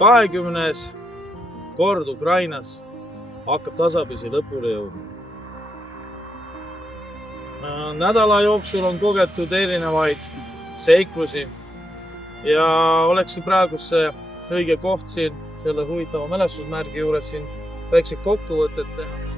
20. kord Ukrainas hakkab tasapisi lõpule jõudma. Nädala jooksul on kogetud erinevaid seiklusi ja oleks praegu see õige koht siin selle huvitava mälestusmärgi juures siin väikseid kokkuvõtted teha.